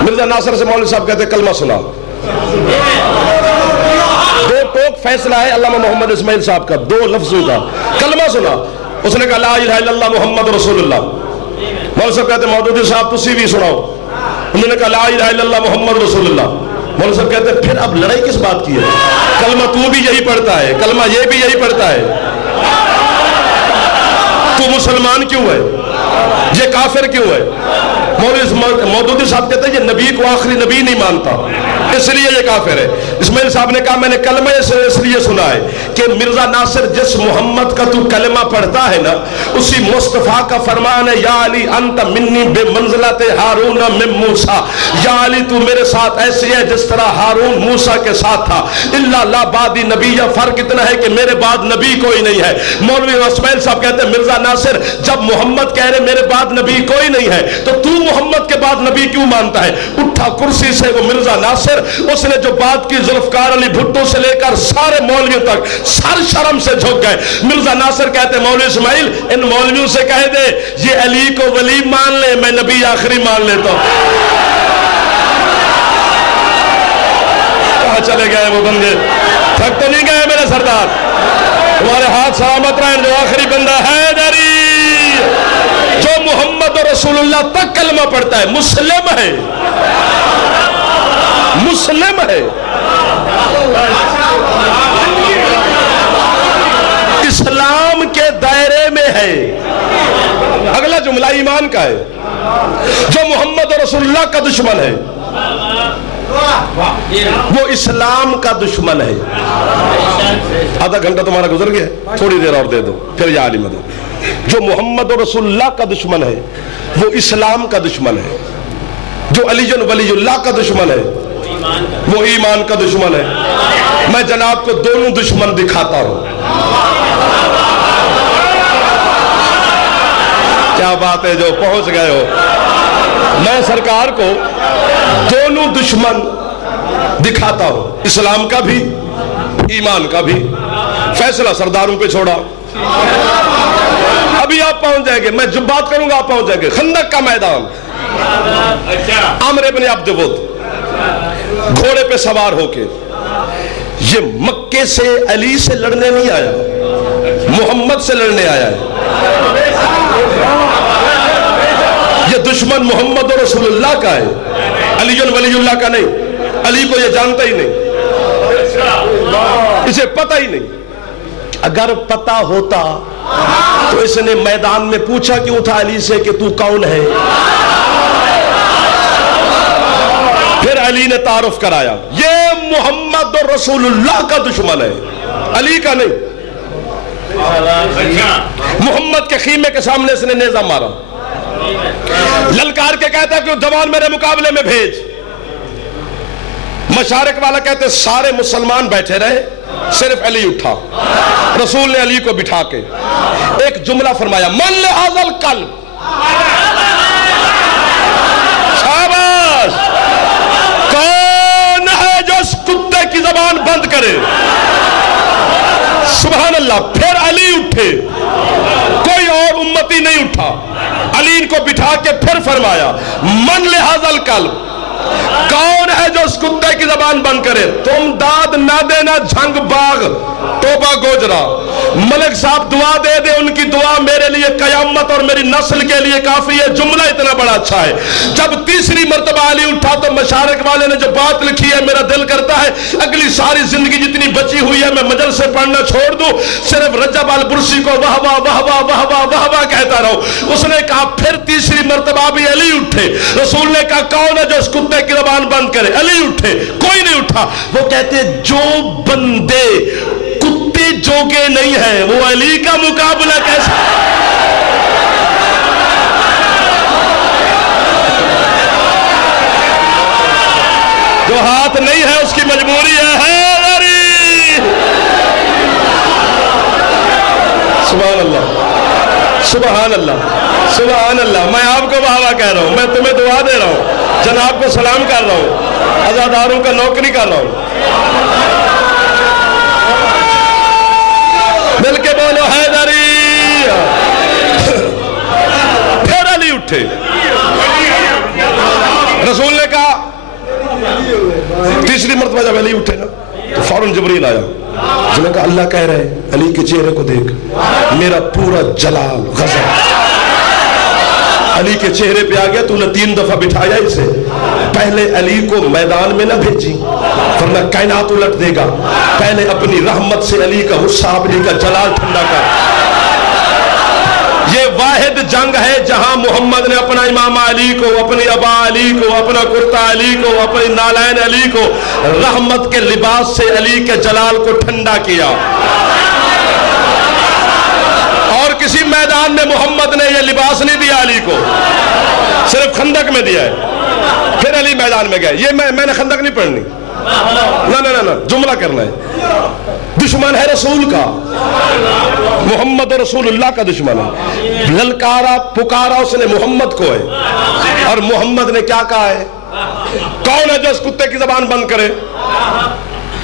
مرزا ناصر سے مولوی صاحب کہتے کلمہ سنا، 2 ٹوک فیصلہ ہے علامہ محمد اسماعیل صاحب کا، 2 لفظوں کا، کلمہ سنا۔ اس نے کہا لا الہ الا اللہ محمد رسول اللہ۔ مولوی صاحب کہتے مودودی صاحب تسی بھی سناؤ۔ انہوں نے کہا لا الہ الا اللہ محمد رسول اللہ۔ مولوی صاحب کہتے پھر اب لڑائی کس بات کی ہے؟ کلمہ تو بھی یہی پڑھتا ہے، کلمہ یہ بھی یہی پڑھتا ہے، تو مسلمان کیوں ہے؟ یہ کافر کیوں ہے؟ مودودی صاحب کہتے ہیں یہ نبی کو آخری نبی نہیں مانتا، اس لیے یہ کافر ہے۔ اسماعیل صاحب نے کہا میں نے کلمہ اس لیے سنا ہے کہ مرزا ناصر جس محمد کا تو کلمہ پڑھتا ہے نا، اسی مصطفیٰ کا فرمان ہے یا علی انت منی بے منزلت ہارون من موسیٰ، یا علی تو میرے ساتھ ایسی ہے جس طرح ہارون موسیٰ کے ساتھ تھا، اللہ لا بعدی نبی، یا فرق اتنا ہے کہ میرے بعد نبی کوئی نہیں ہے۔ مولوی اسماعیل صاحب کہتے ہیں مرزا ناصر جب محمد کہہ رہے ہے میرے بعد نبی کوئی نہیں ہے، تو تو محمد کے بعد نبی کیوں مانتا ہے؟ اٹھا کرسی سے وہ مرزا ناصر، اس نے جو بات کی ذوالفقار علی بھٹو سے لے کر سارے مولویوں تک سر شرم سے جھک گئے۔ مرزا ناصر کہتے مولوی اسماعیل ان مولویوں سے کہہ دے یہ علی کو ولی مان لے، میں نبی آخری مان لیتا ہوں۔ کہاں چلے گئے وہ بندے؟ تھک تو نہیں گئے میرے سردار؟ تمہارے ہاتھ سلامت رہیں جو آخری بندہ حیدری، جو محمد رسول اللہ تک کلمہ پڑھتا ہے، مسلم ہے، مسلم ہے، اسلام کے دائرے میں ہے۔ اگلا جملہ ایمان کا ہے، جو محمد رسول اللہ کا دشمن ہے وہ اسلام کا دشمن ہے۔ آدھا گھنٹہ تمہارا گزر گیا، تھوڑی دیر اور دے دو پھر یا عالم دو۔ جو محمد رسول اللہ کا دشمن ہے وہ اسلام کا دشمن ہے، جو علی ولی اللہ کا دشمن ہے وہ ایمان کا دشمن ہے۔ میں جناب کو دونوں دشمن دکھاتا ہوں۔ کیا بات ہے جو پہنچ گئے ہو۔ میں سرکار کو دونوں دشمن دکھاتا ہوں، اسلام کا بھی ایمان کا بھی۔ فیصلہ سرداروں پہ چھوڑا، ابھی آپ پہنچ جائیں گے، میں جب بات کروں گا آپ پہنچ جائیں گے۔ خندق کا میدان، عامر ابن عبد ود گھوڑے پہ سوار ہو کے، یہ مکے سے علی سے لڑنے نہیں آیا، محمد سے لڑنے آیا ہے۔ یہ دشمن محمد رسول اللہ کا ہے، علی ولی اللہ کا نہیں۔ علی کو یہ جانتا ہی نہیں، اسے پتہ ہی نہیں۔ اگر پتہ ہوتا تو اس نے میدان میں پوچھا کیوں تھا علی سے کہ تو کون ہے؟ پھر علی نے تعارف کرایا، یہ محمد رسول اللہ کا دشمن ہے، علی کا نہیں۔ محمد کے خیمے کے سامنے اس نے نیزہ مارا، للکار کے کہتا ہے کہ جوان میرے مقابلے میں بھیج۔ مشارق والا کہتے ہیں سارے مسلمان بیٹھے رہے، صرف علی اٹھا۔ رسول نے علی کو بٹھا کے ایک جملہ فرمایا، من لہذا القلب، شاباش، کون ہے جو اس کتے کی زبان بند کرے؟ سبحان اللہ۔ پھر علی اٹھے، کوئی اور امتی نہیں اٹھا۔ علی ان کو بٹھا کے پھر فرمایا، من لہذا القلب، کون ہے جو اس کتے کی زبان بند کرے؟ تم داد نہ دینا جھنگ باغ توبہ گوجرا، ملک صاحب دعا دے دے، ان کی دعا میرے لیے قیامت اور میری نسل کے لیے کافی ہے۔ جملہ اتنا بڑا اچھا ہے۔ جب تیسری مرتبہ علی اٹھا تو مشارق والے نے جو بات لکھی ہے، میرا دل کرتا ہے اگلی ساری زندگی جتنی بچی ہوئی ہے میں مجلس سے پڑھنا چھوڑ دوں، صرف رجب البرسی کو واہ واہ واہ واہ واہ واہ واہ واہ کہتا رہوں۔ اس نے کہا پھر تیسری مرتبہ بھی علی اٹھے۔ رسول نے کہا کون ہے جو اس کتے کی زبان بند کرے؟ علی اٹھے، کوئی نہیں اٹھا۔ وہ کہتے جو بندے کتے جوگے نہیں ہیں وہ علی کا مقابلہ کیسے؟ جو ہاتھ نہیں ہے اس کی مجبوری ہے۔ سبحان اللہ، سبحان اللہ، سبحان اللہ۔ میں آپ کو واہ کہہ رہا ہوں، میں تمہیں دعا دے رہا ہوں، جناب کو سلام کر رہا ہوں، عزاداروں کا نوکری کر رہا ہوں۔ مل کے بولو حیدری۔ پھر علی اٹھے، رسول نے کہا تیسری مرتبہ جب علی اٹھے نا تو فوراً جبریل آیا، اس نے کہا اللہ کہہ رہے علی کے چہرے کو دیکھ، میرا پورا جلال غضب علی کے چہرے پہ آ گیا۔ تو نے 3 دفعہ بٹھایا اسے، پہلے علی کو میدان میں نہ بھیجی ورنہ کائنات الٹ دے گا، پہلے اپنی رحمت سے علی کا غصہ، علی کا جلال ٹھنڈا کر۔ یہ واحد جنگ ہے جہاں محمد نے اپنا امام علی کو، اپنی ابا علی کو، اپنا کرتا علی کو، اپنی نالین علی کو رحمت کے لباس سے علی کے جلال کو ٹھنڈا کیا۔ اور کسی میدان میں محمد نے یہ لباس نہیں دیا علی کو، صرف خندق میں دیا ہے۔ پھر علی میدان میں گئے، یہ میں نے خندق نہیں پڑھنی، نہ جملہ کرنا ہے۔ دشمن ہے رسول کا، محمد رسول اللہ کا دشمن ہے. للکارا پکارا اس نے محمد کو ہے، اور محمد نے کیا کہا ہے؟ کون ہے جو اس کتے کی زبان بند کرے؟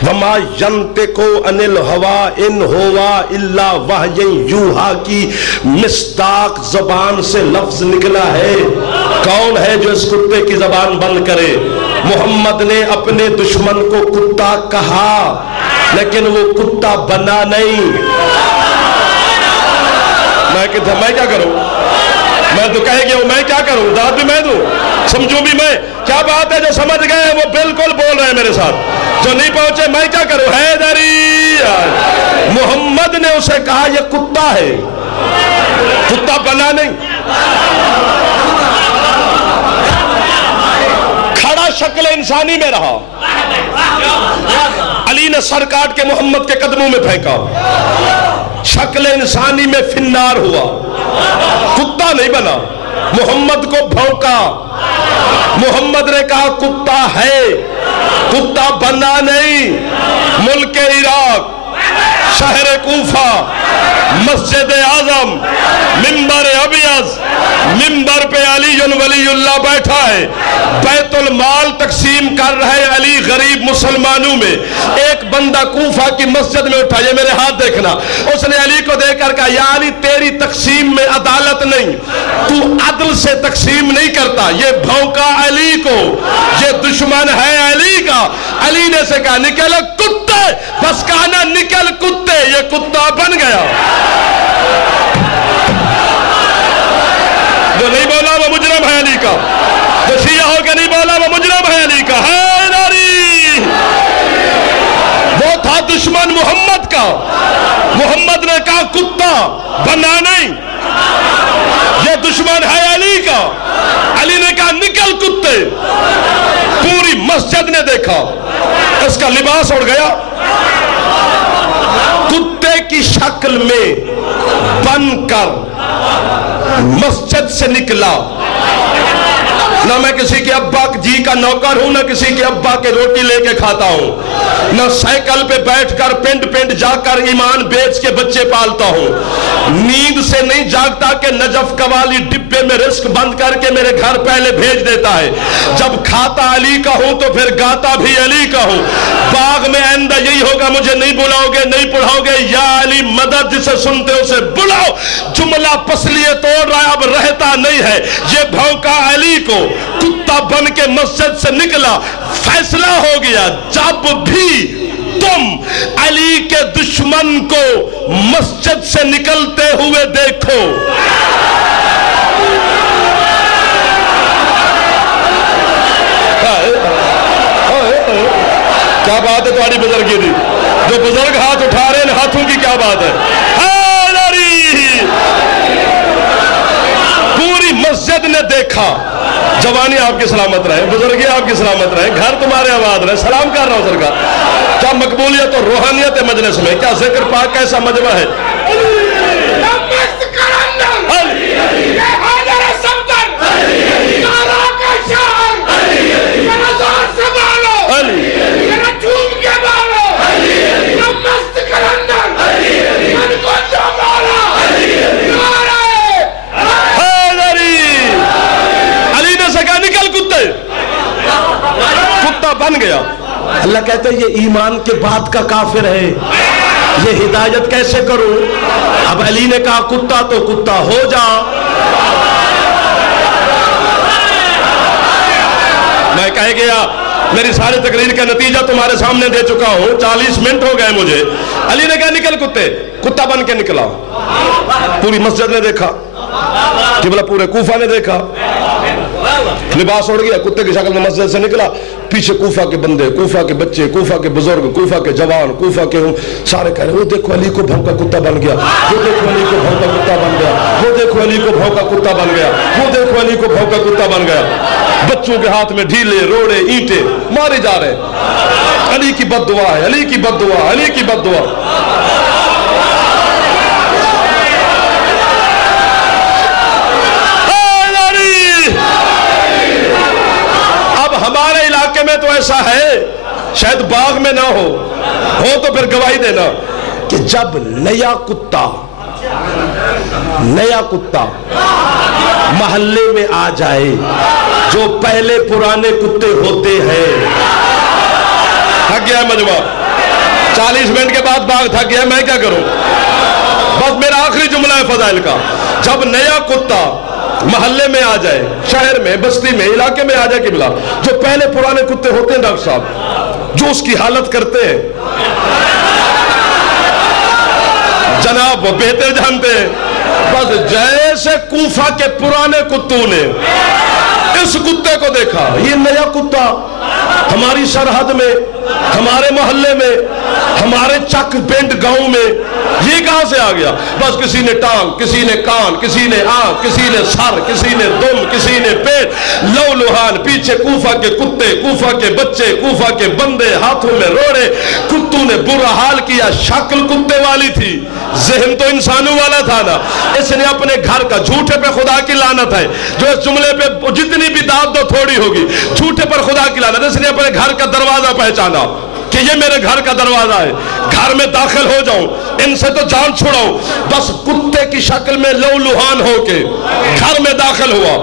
وما ینطقو عن الہوی ان ہوا الا وحی یوحا کی مصداق زبان سے لفظ نکلا ہے. کون ہے جو اس کتے کی زبان بند کرے؟ محمد نے اپنے دشمن کو کتا کہا، لیکن وہ کتا بنا نہیں. میں کیا کروں؟ میں تو کہے گیا ہوں، میں کیا کروں؟ داد بھی میں دوں، سمجھوں بھی میں. کیا بات ہے؟ جو سمجھ گئے وہ بالکل بول رہے ہیں میرے ساتھ، جو نہیں پہنچے میں کیا کروں؟ حیدری. محمد نے اسے کہا یہ کتا ہے، کتا بنا نہیں. کھڑا شکل انسانی میں رہا. علی نے سر کاٹ کے محمد کے قدموں میں پھینکا، شکل انسانی میں فنار ہوا، کتا نہیں بنا. محمد کو بھونکا، محمد نے کہا کتا ہے، کتا بنا نہیں. ملک عراق، شہر کوفہ، مسجد اعظم، منبر ابیض، منبر پہ علی ولی اللہ بیٹھا ہے، بیت المال تقسیم کر رہے علی غریب مسلمانوں میں. ایک بندہ کوفہ کی مسجد میں اٹھا، یہ میرے ہاتھ دیکھنا، اس نے علی کو دیکھ کر کہا یا علی تیری تقسیم میں عدالت نہیں، تو عدل سے تقسیم نہیں کرتا. یہ بھونکا علی کو، یہ دشمن ہے علی کا. علی نے سے کہا نکل کتے، بس کہا نا نکل کتے، یہ کتا بن گیا. جو نہیں بولا وہ مجرم ہے علی کا، جو شیعہ ہو کے نہیں بولا وہ مجرم ہے علی کا. حیدری وہ تھا دشمن محمد کا. محمد نے کہا کتا بنا نہیں، یہ دشمن ہے علی کا. علی نے کہا نکل کتے. پوری مسجد نے دیکھا، اس کا لباس اڑ گیا، کتے کی شکل میں بن کر مسجد سے نکلا. نہ میں کسی کے ابا جی کا نوکر ہوں، نہ کسی کے ابا کے روٹی لے کے کھاتا ہوں، نہ سائیکل پہ بیٹھ کر پنڈ پنڈ جا کر ایمان بیچ کے بچے پالتا ہوں. نیند سے نہیں جاگتا کہ نجف قوالی ڈبے میں رزق بند کر کے میرے گھر پہلے بھیج دیتا ہے. جب کھاتا علی کا ہوں تو پھر گاتا بھی علی کا ہوں. باغ میں آئندہ یہی ہوگا، مجھے نہیں بلاؤ گے، نہیں پڑھاؤ گے، یا علی مدد جسے سنتے اسے بلاؤ. جملہ پسلیے توڑ رہا ہے، اب رہتا نہیں ہے. یہ بھونکا علی کو، کتا بن کے مسجد سے نکلا. فیصلہ ہو گیا، جب بھی تم علی کے دشمن کو مسجد سے نکلتے ہوئے دیکھو، کیا بات ہے تمہاری بزرگی دی؟ جو بزرگ ہاتھ اٹھا رہے ہیں ہاتھوں کی کیا بات ہے؟ پوری مسجد نے دیکھا. جوانی آپ کی سلامت رہے، بزرگی آپ کی سلامت رہے، گھر تمہارے آباد رہے. سلام کر رہا ہوں سرکار. کیا مقبولیت اور روحانیت مجلس میں، کیا ذکر پاک کیسا مجمع ہے. کتا بن گیا. اللہ کہتے ہیں یہ ایمان کے بعد کا کافر ہے، یہ ہدایت کیسے کروں؟ اب علی نے کہا کتا تو کتا ہو جا. میں کہہ گیا میری ساری تقریر کا نتیجہ تمہارے سامنے دے چکا ہوں، 40 منٹ ہو گئے مجھے. علی نے کہا نکل کتے، کتا بن کے نکلا. پوری مسجد نے دیکھا، قبلہ پورے کوفہ نے دیکھا، لباس اڑ گیا، کتے کی شکل میں مسجد سے نکلا. پیچھے کوفہ کے بندے، کوفہ کے بچے، کوفہ کے بزرگ، کوفہ کے جوان، کوفہ کے سارے کہہ رہے وہ دیکھو علی کو بھونکا کتا بن گیا، وہ دیکھو علی کو بھونکا کتا بن گیا، وہ دیکھو علی کو بھونکا کتا بن گیا، وہ دیکھو علی کو بھونکا کتا بن گیا. بچوں کے ہاتھ میں ڈھیلے، روڑے، اینٹیں مارے جا رہے. علی کی بد دعا ہے، علی کی بد دعا، علی کی بد دعا. ہمارے علاقے میں تو ایسا ہے، شاید باغ میں نہ ہو تو پھر گواہی دینا. کہ جب نیا کتا محلے میں آ جائے، جو پہلے پرانے کتے ہوتے ہیں، تھک گیا ہے مجمع، 40 منٹ کے بعد باغ تھک گیا ہے، میں کیا کروں؟ بس میرا آخری جملہ ہے فضائل کا، جب نیا کتا محلے میں آ جائے، شہر میں، بستی میں، علاقے میں آ جائے قبلہ، جو پہلے پرانے کتے ہوتے ہیں ڈاکٹر صاحب، جو اس کی حالت کرتے ہیں، جناب وہ بہتر جانتے ہیں، بس جیسے کوفہ کے پرانے کتوں نے اس کتے کو دیکھا، یہ نیا کتا ہماری سرحد میں، ہمارے محلے میں، ہمارے چک پنڈ گاؤں میں، یہ کہاں سے آ گیا؟ بس کسی نے ٹانگ، کسی نے کان، کسی نے آنکھ، کسی نے سر، کسی نے دم، کسی نے پیٹ، لو لوہان، پیچھے کوفہ کے کتے، کوفہ کے بچے، کوفہ کے بندے، ہاتھوں میں روڑے، کتوں نے برا حال کیا، شکل کتے والی تھی، ذہن تو انسانوں والا تھا نا، اس نے اپنے گھر کا، جھوٹے پہ خدا کی لعنت ہے، جو اس جملے پہ جتنی بھی داد دو تھوڑی ہوگی، جھوٹے پر خدا کی لعنت، اس نے اپنے گھر کا دروازہ پہچانا کہ یہ میرے گھر کا دروازہ ہے، گھر میں داخل ہو جاؤں، ان سے تو جان چھڑاؤں، بس کتے کی شکل میں لو لوہان ہو کے گھر میں داخل ہوا،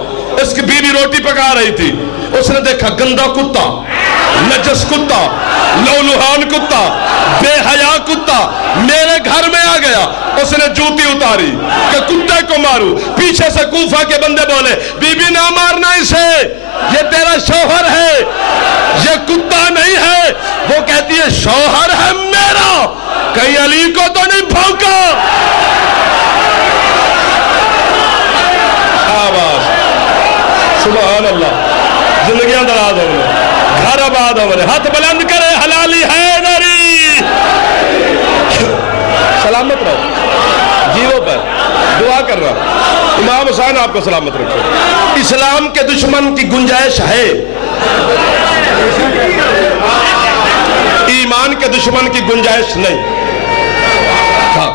اس کی بیوی روٹی پکا رہی تھی، اس نے دیکھا گندا کتا، نجس کتا، لو لوہان کتا، بے حیا کتا میرے گھر میں آ گیا، اس نے جوتی اتاری کہ کتے کو ماروں، پیچھے سے کوفہ کے بندے بولے بی بی نہ مارنا اسے، یہ تیرا شوہر ہے، یہ کتا نہیں ہے، وہ کہتی ہے شوہر ہے میرا، کہیں علی کو تو نہیں بھونکا، آواز سبحان اللہ، زندگیاں دراز ہوں گے، گھر آباد ہوں گے، ہاتھ بلند کرے حلالی حیدری، سلامت رہو، جیو پر دعا کر رہا، امام حسین آپ کو سلامت رکھے، اسلام کے دشمن کی گنجائش ہے، ایمان کے دشمن کی گنجائش نہیں، ہاں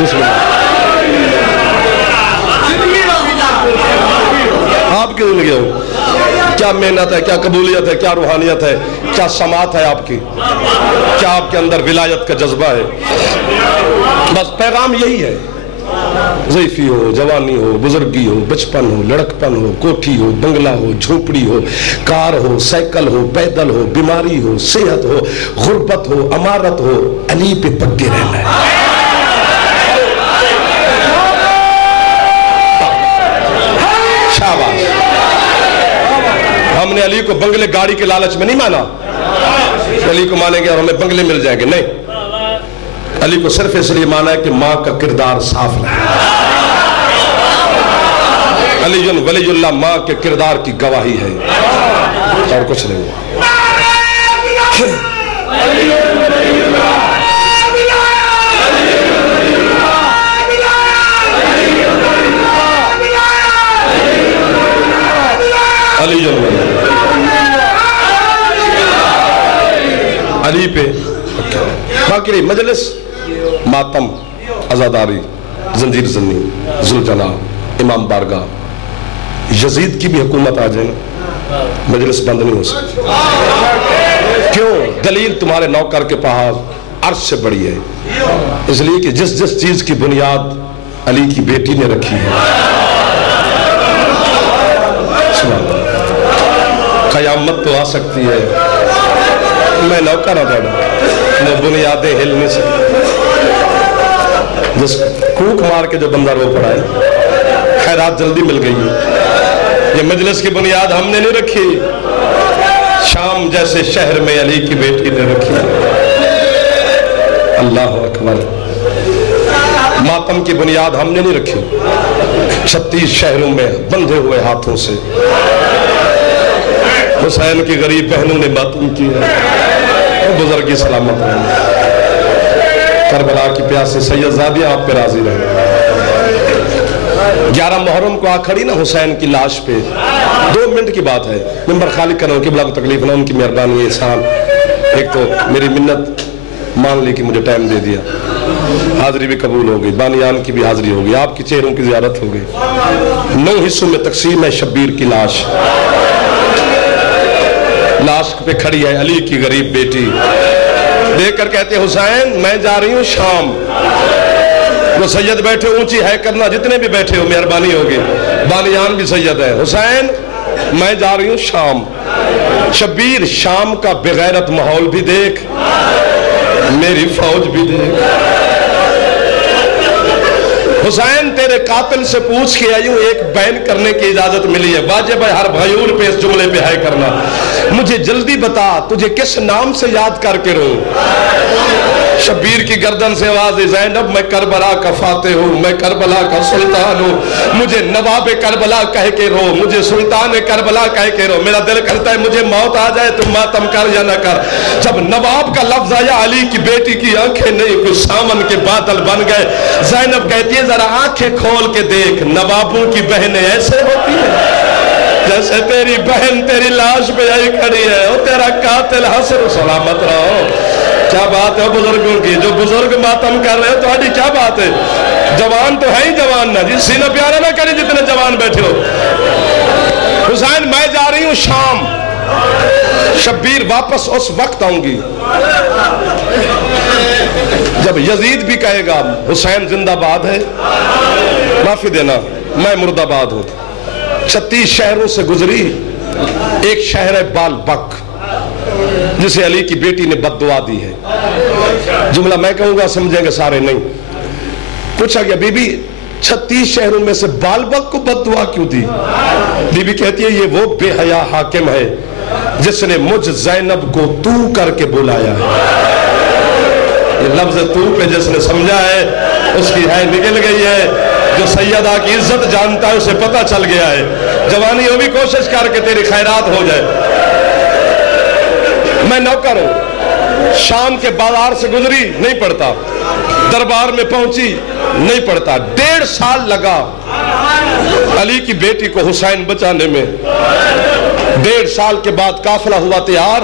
بسم اللہ، آپ کی زندگی ہو، کیا محنت ہے، کیا قبولیت ہے، کیا روحانیت ہے، کیا سماعت ہے آپ کی، کیا آپ کے اندر ولایت کا جذبہ ہے، بس پیغام یہی ہے، ضعیفی ہو، جوانی ہو، بزرگی ہو، بچپن ہو، لڑکپن ہو، کوٹھی ہو، بنگلہ ہو، جھوپڑی ہو، کار ہو، سائیکل ہو، پیدل ہو، بیماری ہو، صحت ہو، غربت ہو، امارت ہو، علی پہ پکے رہنا ہے، شاباش، ہم نے علی کو بنگلے گاڑی کے لالچ میں نہیں مانا، علی کو مانیں گے اور ہمیں بنگلے مل جائیں گے، نہیں، علی کو صرف اس لیے مانا ہے کہ ماں کا کردار صاف رہے، علی ولی اللہ ماں کے کردار کی گواہی ہے، اور کچھ نہیں ہوا، علی پہ باقی مجلس ماتم، عزاداری، زنجیر زنی، ذوالجناح، امام بارگاہ، یزید کی بھی حکومت آ جائے نا، مجلس بند نہیں ہو سکتی، کیوں؟ دلیل تمہارے نوکر کے پاس عرش سے بڑی ہے، اس لیے کہ جس جس چیز کی بنیاد علی کی بیٹی نے رکھی ہے، قیامت تو آ سکتی ہے، میں نوکر ہوں تھوڑا، میں بنیادیں ہل نہیں سکتی، جس کوک مار کے جو بندہ رو پڑا ہے، خیرات جلدی مل گئی ہے، یہ مجلس کی بنیاد ہم نے نہیں رکھی، شام جیسے شہر میں علی کی بیٹی نے رکھی، اللہ اکبر، ماتم کی بنیاد ہم نے نہیں رکھی، 36 شہروں میں بندھے ہوئے ہاتھوں سے حسین کی غریب بہنوں نے ماتم کیا، بزرگی سلامت رہے، کربلا کی پیاسے سید زادیاں آپ پہ راضی رہے، 11 محرم کو آ کھڑی نا حسین کی لاش پہ، 2 منٹ کی بات ہے، ممبر خالی کروں قبلہ کو تکلیف نہ، ان کی مہربانی احسان، ایک تو میری منت مان لی کہ مجھے ٹائم دے دیا، حاضری بھی قبول ہو گئی، بانیان کی بھی حاضری ہو گئی، آپ کی چہروں کی زیارت ہو گئی، 9 حصوں میں تقسیم ہے شبیر کی لاش، لاش پہ کھڑی ہے علی کی غریب بیٹی، دیکھ کر کہتے حسین میں جا رہی ہوں شام. وہ سید بیٹھے اونچی ہے کرنا, جتنے بھی بیٹھے ہو مہربانی ہوگی, بانیان بھی سید ہے. حسین میں جا رہی ہوں شام. شبیر شام کا بغیرت ماحول بھی دیکھ, میری فوج بھی دیکھ. حسین تیرے قاتل سے پوچھ کے آئی ہوں, ایک بین کرنے کی اجازت ملی ہے, واجب ہے ہر بھائیور پہ اس جملے پہ ہے کرنا. مجھے جلدی بتا تجھے کس نام سے یاد کر کے رو. شبیر کی گردن سے آواز ہے, زینب میں کربلا کا فاتح ہوں, میں کربلا کا سلطان ہوں, مجھے نواب کربلا کہہ کے رو, مجھے سلطان کربلا کہہ کے رو. میرا دل کرتا ہے مجھے موت آ جائے تم ماتم کر یا نہ کر. جب نواب کا لفظ آیا علی کی بیٹی کی آنکھیں نہیں کچھ سامن کے بادل بن گئے. زینب کہتی ہے ذرا آنکھیں کھول کے دیکھ, نوابوں کی بہنیں ایسے ہوتی ہیں جیسے تیری بہن تیری لاش پہ آئی کھڑی ہے, اور تیرا قاتل حسن سلامت رہو. کیا بات ہے بزرگوں کی, جو بزرگ ماتم کر رہے ہیں تو آڈی کیا بات ہے. جوان تو ہے ہی جوان نہ جی, سینہ پیارا نہ کریں جتنے جوان بیٹھے ہو. حسین میں جا رہی ہوں شام, شبیر واپس اس وقت آؤں گی جب یزید بھی کہے گا حسین زندہ باد ہے, معافی دینا میں مرد آباد ہوں. 36 شہروں سے گزری, ایک شہر ہے بال بک جسے علی کی بیٹی نے بد دعا دی ہے. جملہ میں کہوں گا سمجھیں گے سارے نہیں. پوچھا گیا بی بی 36 شہروں میں سے بال بک کو بد دعا کیوں دی؟ بی بی کہتی ہے یہ وہ بے حیا حاکم ہے جس نے مجھ زینب کو تو کر کے بلایا ہے. یہ لفظ تو پہ جس نے سمجھا ہے اس کی ہے نکل گئی ہے. جو سیدہ کی عزت جانتا ہے اسے پتہ چل گیا ہے. جوانی وہ بھی کوشش کر کے تیری خیرات ہو جائے. میں نوکر ہوں, شام کے بازار سے گزری نہیں پڑتا, دربار میں پہنچی نہیں پڑتا. 1.5 سال لگا علی کی بیٹی کو حسین بچانے میں. 1.5 سال کے بعد قافلہ ہوا تیار,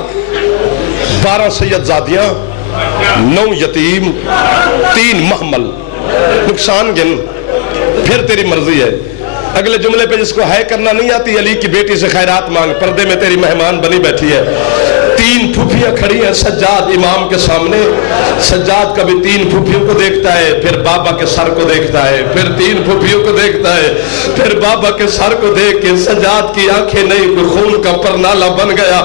12 سید زادیاں, 9 یتیم, 3 محمل. نقصان گن, پھر تیری مرضی ہے. اگلے جملے پہ جس کو ہے کرنا نہیں آتی, علی کی بیٹی سے خیرات مانگ, پردے میں تیری مہمان بنی بیٹھی ہے. 3 پھوپھیاں کھڑی ہیں, سجاد امام کے سامنے. سجاد کبھی 3 پھوپھیوں کو دیکھتا ہے, پھر بابا کے سر کو دیکھتا ہے, پھر 3 پھوپھیوں کو دیکھتا ہے, پھر بابا کے سر کو دیکھ کے سجاد کی آنکھیں نہیں, کوئی خون کا پرنالہ بن گیا.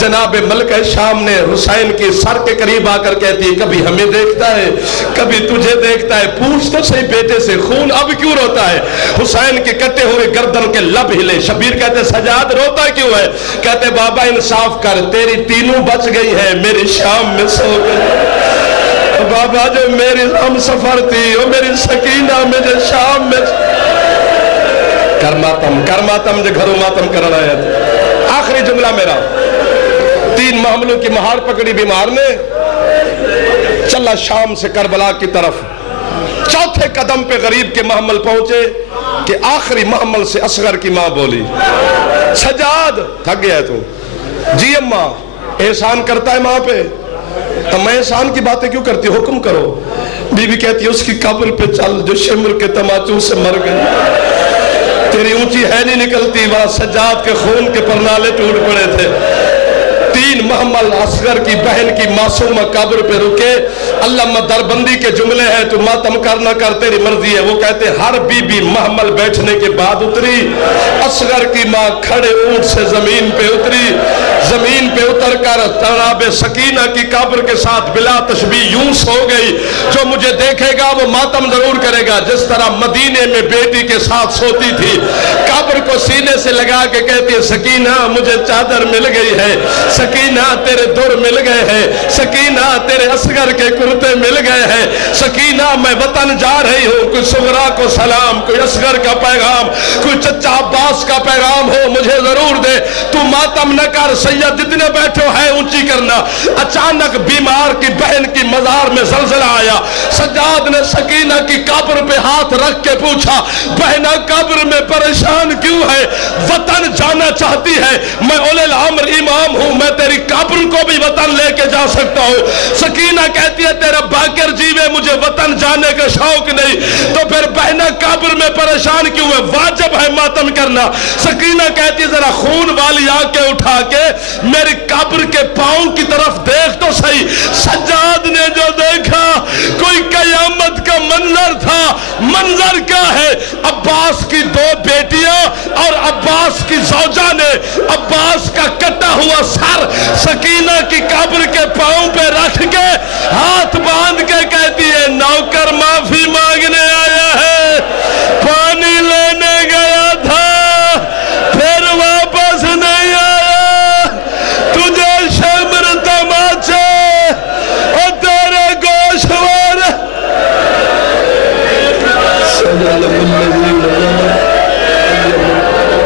جناب ملکہ شام نے حسین کی سر کے قریب آ کر کہتی ہے کبھی ہمیں دیکھتا ہے کبھی تجھے دیکھتا ہے, پوچھ تو صحیح بیٹے سے خون اب کیوں روتا ہے. حسین کے کٹے ہوئے گردن کے لب ہلے. شبیر کہتے سجاد روتا کیوں ہے؟ کہتے بابا انصاف کر, تیری 3 بچ گئی ہے, میری شام میں سو گئی. بابا جو میری ہم سفر تھی وہ میری سکینہ مجھے شام میں کر ماتم جو گھروں ماتم کر رہا ہے. آخری جملہ میرا, 3 محملوں کی مہار پکڑی بیمار نے, چلا شام سے کربلا کی طرف. 4تھے قدم پہ غریب کے محمل پہنچے کہ آخری محمل سے اصغر کی ماں بولی سجاد تھک گیا ہے تو. جی اماں احسان کرتا ہے ماں پہ, تو میں احسان کی باتیں کیوں کرتی, حکم کرو. بی بی کہتی ہے اس کی قبر پہ چل جو شمر کے تماچوں سے مر گئی. تیری اونچی ہے نہیں نکلتی, وہاں سجاد کے خون کے پرنالے ٹوٹ پڑے تھے. 3 محمل اصغر کی بہن کی معصومہ قبر پہ رکے. علامہ دربندی کے جملے ہیں, تو ماتم کر نہ کر تیری مرضی ہے. وہ کہتے ہر بی بی محمل بیٹھنے کے بعد اتری, اصغر کی ماں کھڑے اونٹ سے زمین پہ اتری. زمین پہ اتر کر جناب سکینہ کی قبر کے ساتھ بلا تشبیہ یوں سو گئی. جو مجھے دیکھے گا وہ ماتم ضرور کرے گا, جس طرح مدینے میں بیٹی کے ساتھ سوتی تھی. قبر کو سینے سے لگا کے کہتی ہے سکینہ مجھے چادر مل گئی ہے, سکینہ تیرے در مل گئے ہیں, سکینہ تیرے اصغر کے کرتے مل گئے ہیں, سکینہ میں وطن جا رہی ہوں. کوئی صغرا کو سلام, کوئی اصغر کا پیغام, کوئی چچا عباس کا پیغام ہو مجھے ضرور دے. تو ماتم نہ کر, سید جتنے بیٹھے ہو ہے اونچی کرنا. اچانک بیمار کی بہن کی مزار میں زلزلہ آیا. سجاد نے سکینہ کی قبر پہ ہاتھ رکھ کے پوچھا بہنہ قبر میں پریشان کیوں ہے؟ وطن جانا چاہتی ہے, میں اولل امر امام ہوں, میں تیری قبر کو بھی وطن لے کے جا سکتا ہوں. سکینہ کہتی ہے تیرا باقر جیوے مجھے وطن جانے کا شوق نہیں، تو پھر بہنہ قبر میں پریشان کیوں ہے؟ واجب ہے ماتم کرنا۔ سکینہ کہتی ذرا خون والی آنکھیں اٹھا کے میری قبر کے پاؤں کی طرف دیکھ تو صحیح۔ سجاد نے جو دیکھا کوئی قیامت کا منظر تھا۔ منظر کیا ہے؟ عباس کی 2 بیٹیاں اور عباس کی زوجہ نے عباس کا کٹا ہوا سر سکینہ کی قبر کے پاؤں پہ رکھ کے ہاتھ باندھ کے کہتی ہے نوکر معافی مانگنے آیا ہے، پانی لینے گیا تھا پھر واپس نہیں آیا، تجھے شمر تماچے اور تیرے گوشوار